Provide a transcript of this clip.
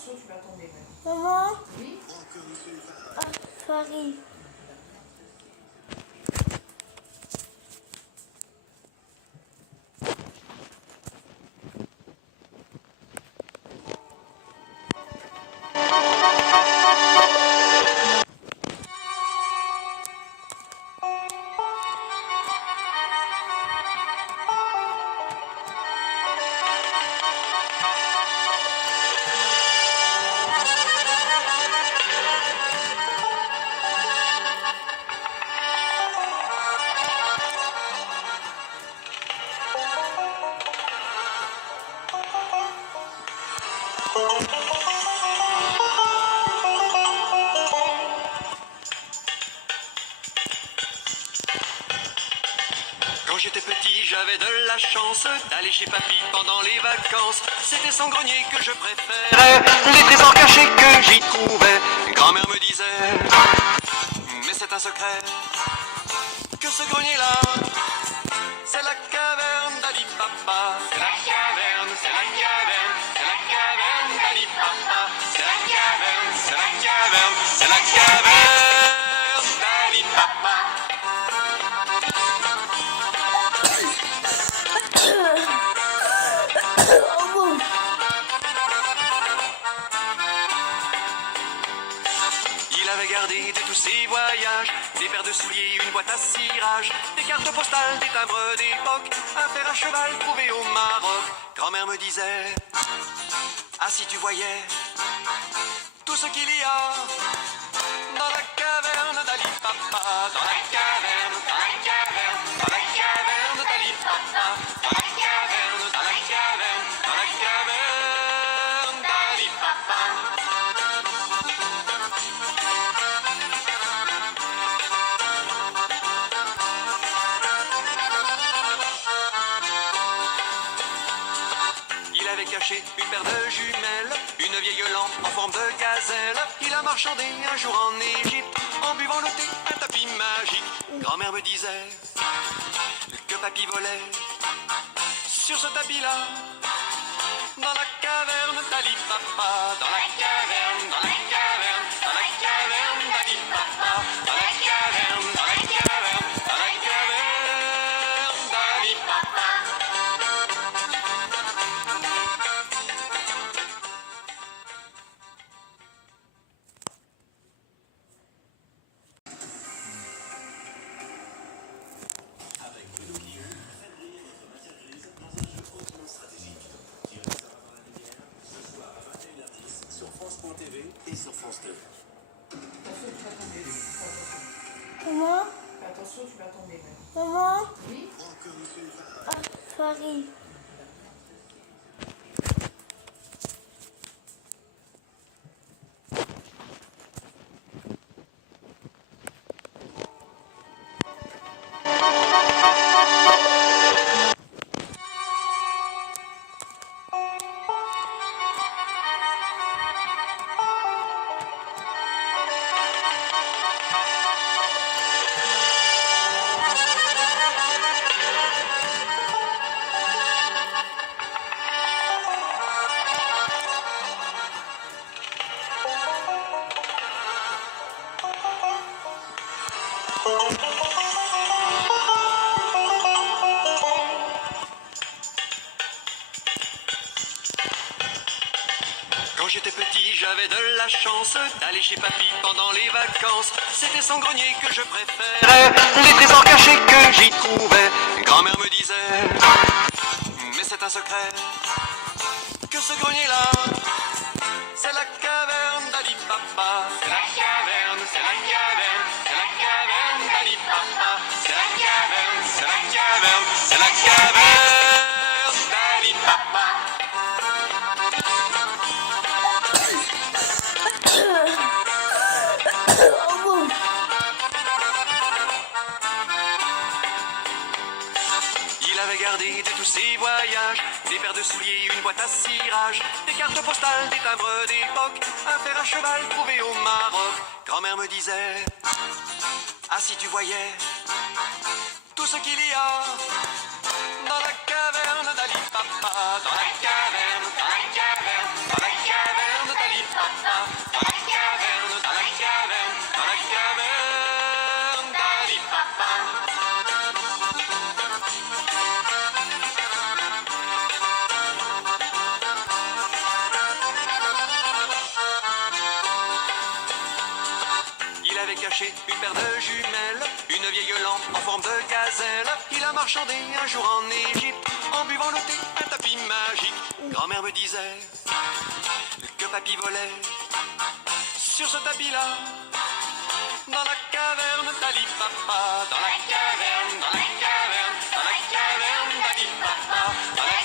Attention, tu vas tomber même. Maman, Oui. Paris. Quand j'étais petit, j'avais de la chance d'aller chez papy pendant les vacances. C'était son grenier que je préférais, les trésors cachés que j'y trouvais. Grand-mère me disait, mais c'est un secret, que ce grenier-là, c'est la caverne d'Ali Papa. C'est la caverne, c'est la caverne, c'est la caverne d'Ali Papa. C'est la caverne, c'est la caverne, c'est la caverne d'Ali Papa. Il avait gardé de tous ses voyages des paires de souliers, une boîte à cirage, des cartes postales, des timbres d'époque, un fer à cheval trouvé au Maroc. Grand-mère me disait, ah si tu voyais tout ce qu'il y a dans la caverne d'Ali Papa, dans la caverne, dans la caverne, dans la caverne d'Ali Papa, dans la caverne, dans la caverne, dans la caverne d'Ali Papa. Il avait caché une paire de jumelles, une vieille lampe en forme de gazelle. Il a marchandé un jour en Égypte, en buvant le thé, un tapis magique. Grand-mère me disait que papy volait sur ce tapis-là, dans la caverne d'Ali Papa, dans la caverne, dans la caverne, dans la caverne d'Ali Papa, dans la caverne, dans la caverne, dans la caverne d'Ali Papa. TV et sur France 2. Attention, tu vas tomber. Maman, Attention, tu vas tomber même. maman, Oui. Paris. Quand j'étais petit, j'avais de la chance d'aller chez papy pendant les vacances. C'était son grenier que je préférais, les trésors cachés que j'y trouvais. Grand-mère me disait, mais c'est un secret, que ce grenier-là, c'est la caverne d'Ali Papa. C'est la caverne, c'est la caverne, c'est la caverne d'Ali Papa. C'est la caverne, c'est la caverne, c'est la caverne d'Ali Papa. Il avait gardé de tous ses voyages des paires de souliers, une boîte à cirage, des cartes postales, des timbres d'époque, un fer à cheval trouvé au Maroc. Grand-mère me disait, ah si tu voyais tout ce qu'il y a dans la caverne d'Ali Papa, dans la caverne, dans la caverne, dans la caverne d'Ali chercher une paire de jumelles, une vieille lampe en forme de gazelle. Il a marchandé un jour en Égypte, en buvant le thé, un tapis magique. Grand-mère me disait que papy volait sur ce tapis-là. Dans la caverne d'Ali Papa, dans la caverne, dans la caverne, dans la caverne d'Ali Papa, dans la